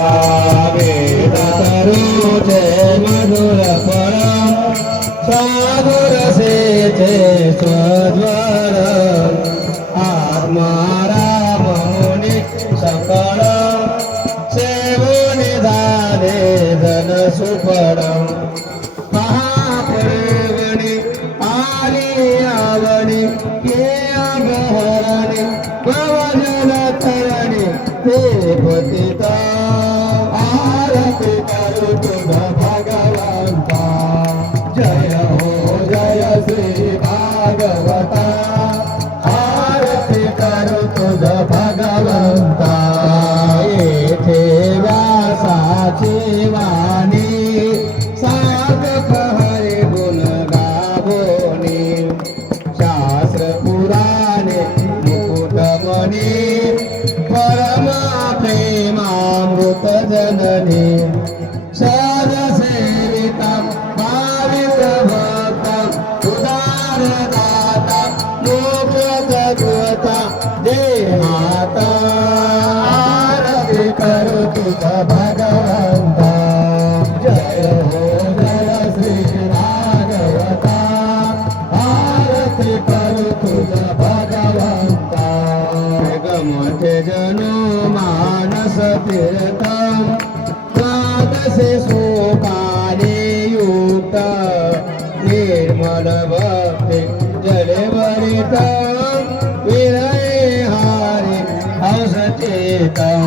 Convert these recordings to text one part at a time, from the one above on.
वेद करूचे मधुर फळ साधुर सेचे स्वज्वर आत्माराम मुनी सकळ सेवनी झाले धन सुफळ महापर्वणी आली आवणी ये अगहरणी भवजन तरणी ते पतिता आरती करू तुझा भगवंता जय हो जय श्री भागवता आरती करू तुझा भगवंता येथे व्यासाची वाणी साधक हरी गुण गावोनी शास्त्र पुराणे मुकुटमणी परमा प्रेमामृत जननी सद सेविता भावित भक्त उदार दाता मोक्ष जगता देहाता आरती करू तुझा भगवंता जय हो जय श्री भागवता आरती करू तुझा भगवंता गमते जनो मानस तीर्थम द्वादशे सोपाने युक्त निर्मल भक्ति जले भरित विरये हारे हंसचेतं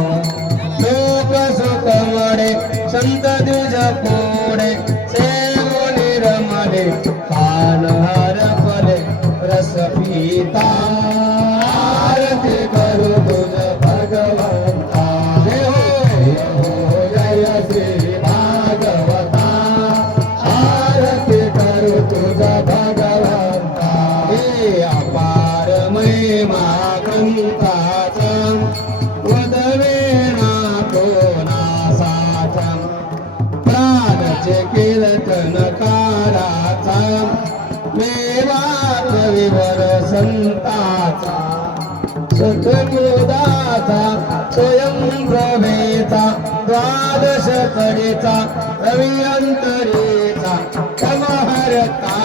लोक सुखमणे संत द्विज पोडे सेवनी रमणे खान हर फले रस पीता आरती करू तुझ भगवंता जय हो जय श्री भागवता आरती करू तुझ भगवंता हे अपार महिमा ग्रंथाचा वदवेणा कोणासाचा प्राणचे कीर्तन काराचा मेवात विवर संताचा सतमुदाचा स्वयं प्रभेचा द्वादश कडेचा रवी अंतरेचा समहरता